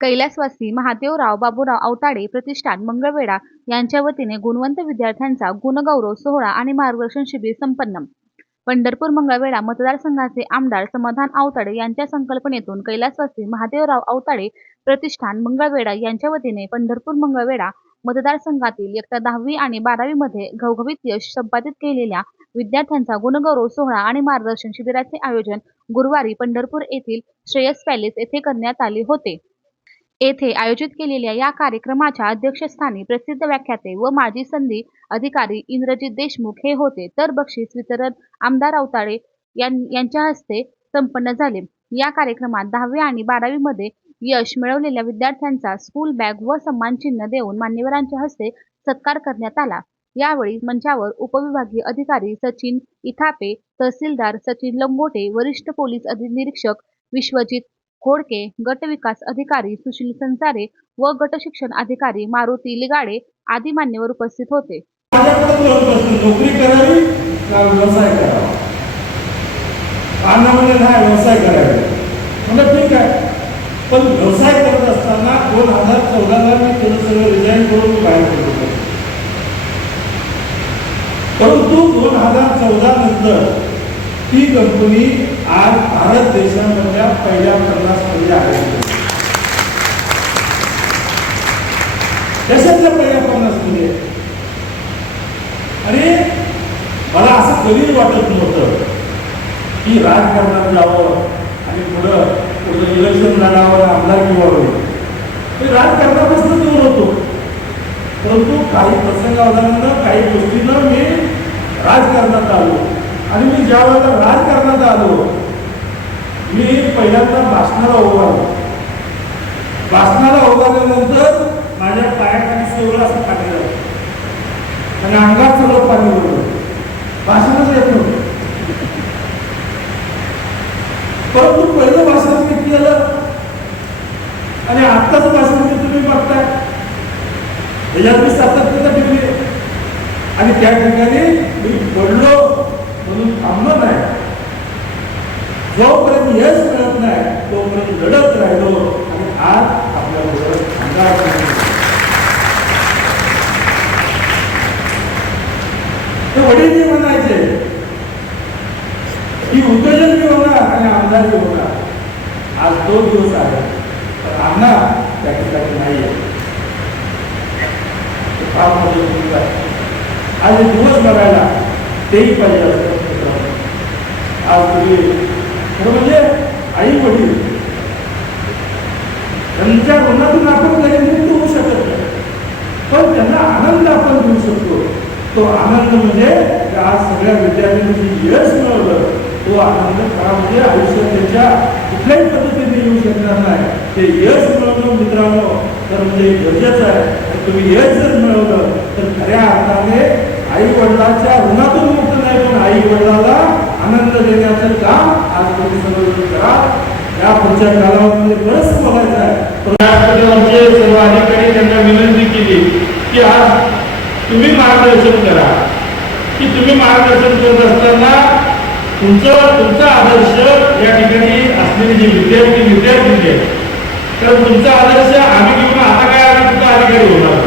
कैलासवासी महादेवराव बाबूराव आवताडे प्रतिष्ठान मंगळवेढा यांच्या वतीने गुणवंत विद्यार्थ्यांचा गुणगौरव सोहळा आणि मार्गदर्शन शिबिर संपन्न. पंढरपूर मंगळवेढा मतदारसंघाचे आमदार समाधान आवताडे यांच्या संकल्पनेतून कैलासवासी महादेवराव आवताडे प्रतिष्ठान मंगळवेढा यांच्या वतीने पंढरपूर मंगळवेढा मतदारसंघातील इयत्ता दहावी आणि बारावीमध्ये घवघवीत यश संपादित केलेल्या विद्यार्थ्यांचा गुणगौरव सोहळा आणि मार्गदर्शन शिबिराचे आयोजन गुरुवारी पंढरपूर येथील श्रेयस पॅलेस येथे करण्यात आले होते. येथे आयोजित केलेल्या या कार्यक्रमाच्या अध्यक्षस्थानी प्रसिद्ध व्याख्याते व माजी संधी अधिकारी इंद्रजित देशमुख हे होते. तर बक्षीस वितरण आमदार अवताळे यांच्या हस्ते संपन्न झाले. या कार्यक्रमात दहावी आणि बारावीमध्ये यश मिळवलेल्या विद्यार्थ्यांचा स्कूल बॅग व सन्मान चिन्ह देऊन मान्यवरांच्या हस्ते सत्कार करण्यात आला. यावेळी मंचावर उपविभागीय अधिकारी सचिन इथापे तहसीलदार सचिन लंगोटे वरिष्ठ पोलीस अधिनिरीक्षक विश्वजित खोडके गट विकास अधिकारी सुशील संसारे व गट शिक्षण अधिकारी मारुती लिगाडे आदी मान्यवर उपस्थित होते. नोकरी करावी का व्यवसाय करावा अन्नामध्ये नाही व्यवसाय करावे म्हणजे ठीक आहे पण व्यवसाय करत असताना दोन हजार चौदाला मी त्याचं सगळं रिझाईन करून मी बाहेर पडलो परंतु दोन हजार चौदा नंतर ती कंपनी आज भारत देशामधल्या पहिल्या पन्नासमध्ये आहे देशातल्या पहिल्या पन्नास म्हणजे? मध्ये आहे. आणि मला असं कधीच वाटत नव्हतं की राजकारणात जावं आणि पुढं पुढं इलेक्शन लढावं आमदार व्हावी. मी राजकारणापासून दूर होतो. परंतु काही प्रसंगावधानानं काही गोष्टीनं मी राजकारणात आलो. आणि मी ज्या वेळेला राजकारणात आलो मी पहिल्यांदा भाषणाला उभारलो भाषणाला उभारल्यानंतर माझ्या पायाखाली सगळं असं पाणी झालं. आणि अंगात सगळं पाणी उरलं भाषणच येत नव्हतं. परंतु पहिलं भाषण मी केलं. आणि आत्ताच भाषण मी तुम्ही बघताय याच्यात मी सातत्य आणि त्या ठिकाणी मी पडलो. म्हणून थांबलं नाही. जोपर्यंत यश मिळत नाही तोपर्यंत लढत राहिलो आणि आज आपल्या आपल्याबरोबर अंगार ते वडील म्हणायचे की उद्योजक बी होणार आणि आमदार बी होणार. आज दोन दिवस आहे पण अण्णा त्या ठिकाणी नाही आहे. फार मोठी म्हणजे आज दिवस बघायला तेही पाहिजे असतं. आज तुम्ही खरं म्हणजे आई वडील त्यांच्या मनातून आपण काही मुक्त होऊ शकत नाही. पण त्यांना आनंद आपण देऊ शकतो. तो आनंद म्हणजे आज सगळ्या विद्यार्थ्यांनी यश मिळवलं तो आनंद खरा म्हणजे आयुष्यात त्यांच्या कुठल्याही पद्धतीने येऊ शकणार नाही. ते यश मिळवलं मित्रांनो तर म्हणजे गरजेचं आहे. तुम्ही यश जर मिळवलं तर खऱ्या अर्थाने आई वडिलांच्या ऋणातून आई वडिलाला आनंद देण्याचं काम आज तुम्ही सर्वजण करा. या पुढच्या कालावधीमध्ये बरंच बघायचं आहे. पण राष्ट्रपती आमचे सर्व अधिकारी त्यांना विनंती केली की आज तुम्ही मार्गदर्शन करा. की तुम्ही मार्गदर्शन करत असताना तुमचं तुमचा आदर्श या ठिकाणी असलेले जे विद्यार्थी विद्यार्थी आहेत तर तुमचा आदर्श आम्ही घेऊन आता काय आम्ही तुमचा अधिकारी होणार?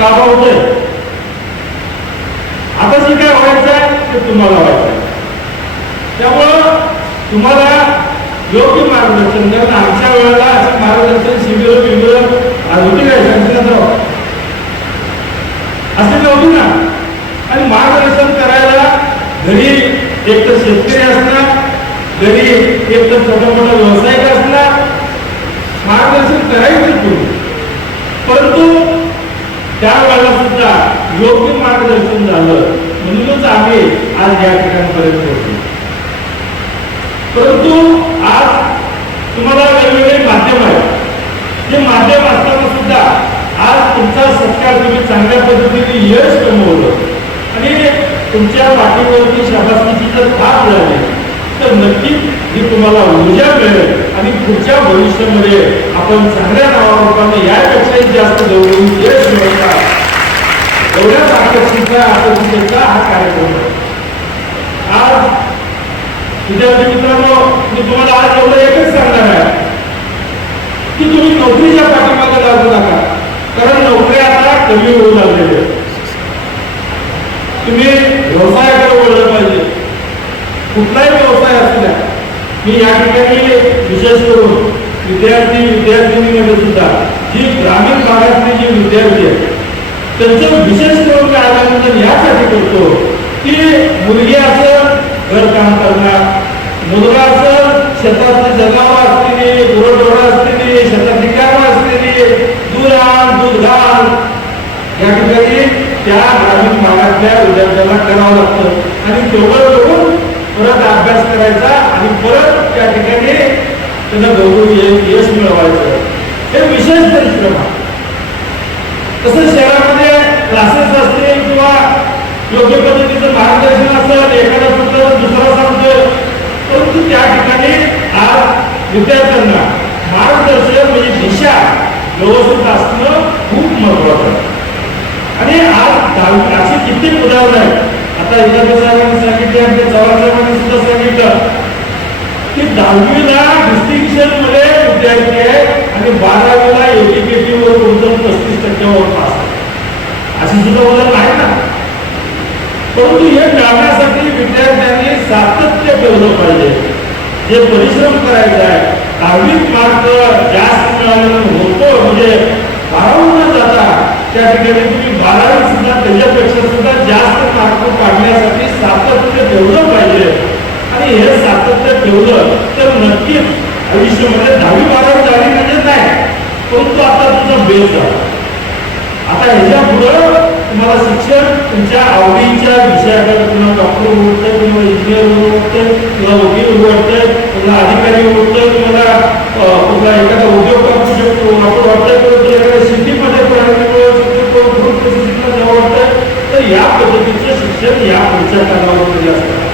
का होतोय? आता जी काय ते तुम्हाला व्हायचं त्यामुळं तुम्हाला योग्य मार्गदर्शन कारण आमच्या वेळेला असं मार्गदर्शन शिबिर बिबिर होती काय शांतीनाथराव असे नव्हती ना. आणि मार्गदर्शन करायला घरी एक तर शेतकरी असणार घरी एक तर छोटा मोठा व्यावसायिक असणार मार्गदर्शन करायचं तुम्ही परंतु त्यावेळेला सुद्धा योग्य मार्गदर्शन झालं म्हणूनच आम्ही आज या ठिकाणपर्यंत पोहोचलो परंतु आज तुम्हाला वेगवेगळे माध्यम आहेत ते माध्यम असताना सुद्धा आज तुमचा सत्कार तुम्ही चांगल्या पद्धतीने यश कमवलं. आणि तुमच्या पाठीवरती शाबासकीची जर थाप झाली तर नक्कीच ही तुम्हाला ऊर्जा मिळेल आणि पुढच्या भविष्यामध्ये आपण चांगल्या नावारूपाने यापेक्षाही जास्त गौरवून यश मिळवता एवढ्याच आकर्षितचा आकर्षितेचा हा कार्यक्रम आज विद्यार्थी मित्रांनो मी तुम्हाला आज एवढं एकच सांगणार आहे की तुम्ही नोकरीच्या पाठीमागे लागू नका कारण नोकऱ्या आता कमी होऊ लागलेल्या तुम्ही व्यवसायाकडे वळलं पाहिजे कुठलाही व्यवसाय असल्या मी या ठिकाणी विशेष करून विद्यार्थी विद्यार्थिनीमध्ये सुद्धा जी ग्रामीण भागातली जी विद्यार्थी आहे त्यांचं विशेष करून काय आल्यानंतर म्हणजे यासाठी करतो की मुलगी असं घरकाम करणार मुलगा असं शेतातली जनावरं असलेली गुरढोरं असलेली शेतातली कामं असलेली दूध आण दूध घाल. या ठिकाणी त्या ग्रामीण भागातल्या विद्यार्थ्यांना करावं लागतं. आणि तेवढं करून परत अभ्यास करायचा आणि परत त्या ठिकाणी त्यांना भरपूर यश यश मिळवायचं. हे विशेष परिश्रम आहे. तसंच शहरामध्ये योग्य पद्धतीचं मार्गदर्शन असेल एखादा पुत्र दुसरा सांगतो परंतु त्या ठिकाणी आज विद्यार्थ्यांना मार्गदर्शन म्हणजे दिशा व्यवस्थित असणं खूप महत्वाचं आहे. आणि आज दहावी अशी कित्येक उदाहरणं आहेत. आता एकदा साहेबांनी सांगितले आणि चव्हाण साहेबांनी सुद्धा सांगितलं की दहावीला डिस्टिंक्शनमध्ये विद्यार्थी आहेत आणि बारावीला एटीकेटी वर कोणतं पस्तीस टक्क्यावर पास आहे. अशी सुद्धा उदाहरण आहे ना परंतु हे मिळवण्यासाठी विद्यार्थ्यांनी सातत्य ठेवलं पाहिजे. जे परिश्रम करायचं आहे दहावीत मार्क जास्त मिळाल्यानं होतो. म्हणजे बारावी जाता त्या ठिकाणी तुम्ही बारावी सुद्धा त्याच्यापेक्षा सुद्धा जास्त मार्क काढण्यासाठी सातत्य ठेवलं पाहिजे. आणि हे सातत्य ठेवलं तर नक्कीच आयुष्यामध्ये दहावी बारावी झाली म्हणजे नाही परंतु आता तुझा बेस झाला. आता ह्याच्या पुढं तुम्हाला शिक्षण तुमच्या आवडीच्या विषयाकडे तुम्हाला डॉक्टर ओळखतंय तुम्हाला इंजिनियर ओळखतंय तुला वकील ओळखतंय तुला अधिकारी ओळखतंय तुम्हाला तुला एखादा उद्योग करू शकतो आपण वाटतंय तुला एखाद्या सिटीमध्ये प्राणी मिळू वाटतंय तर या पद्धतीचं शिक्षण या पुढच्या कालावधीमध्ये असतं.